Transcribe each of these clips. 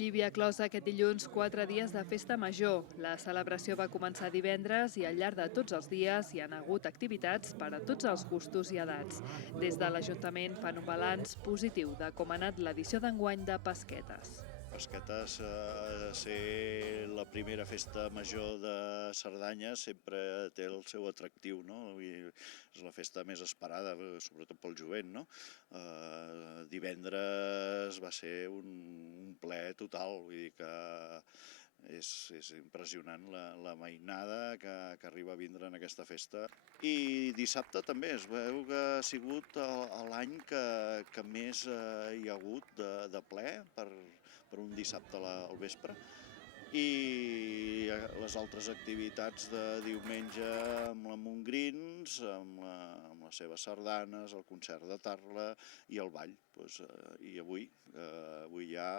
Llívia ha clos aquest dilluns 4 dies de festa major. La celebració va començar divendres i al llarg de tots els dies hi han hagut activitats per a tots els gustos i edats. Des de l'Ajuntament fan un balanç positiu de com ha anat l'edició d'enguany de Pesquetes. Pesquetes, ser la primera festa major de Cerdanya sempre té el seu atractiu, no? És la festa més esperada, sobretot pel jovent, no? Divendres va ser un ple total, vull dir que és impressionant la mainada que arriba a vindre en aquesta festa. I dissabte també es veu que ha sigut l'any que més hi ha hagut de ple per un dissabte al vespre. I les altres activitats de diumenge amb la Montgrins, amb les seves sardanes, el concert de tarla i el ball. I avui ja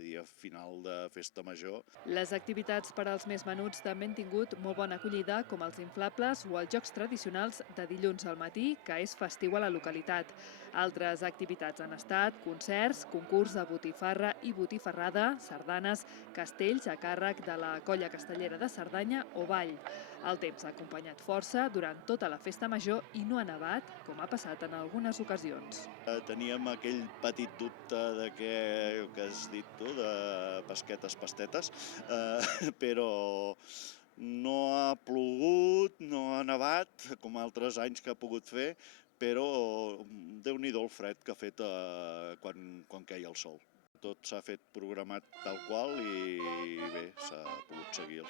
dia final de festa major. Les activitats per als més menuts també han tingut molt bona acollida, com els inflables o els jocs tradicionals de dilluns al matí, que és festiu a la localitat. Altres activitats han estat concerts, concurs de botifarra i botifarrada, sardanes, castells a càrrec de la Colla Castellera de Cerdanya o ball. El temps ha acompanyat força durant tota la festa major i no ha nevat, com ha passat en algunes ocasions. Teníem aquell petit dubte de què has dit tu, de pesquetes, pastetes, però no ha plogut, no ha nevat, com altres anys que ha pogut fer, però Déu-n'hi-do el fred que ha fet quan queia el sol. Tot s'ha fet programat tal qual i bé, s'ha pogut seguir el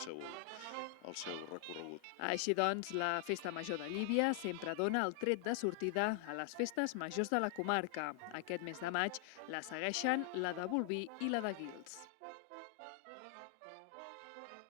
seu recorregut. Així doncs, la Festa Major de Llívia sempre dona el tret de sortida a les festes majors de la comarca. Aquest mes de maig la segueixen la de Bolvir i la de Guils.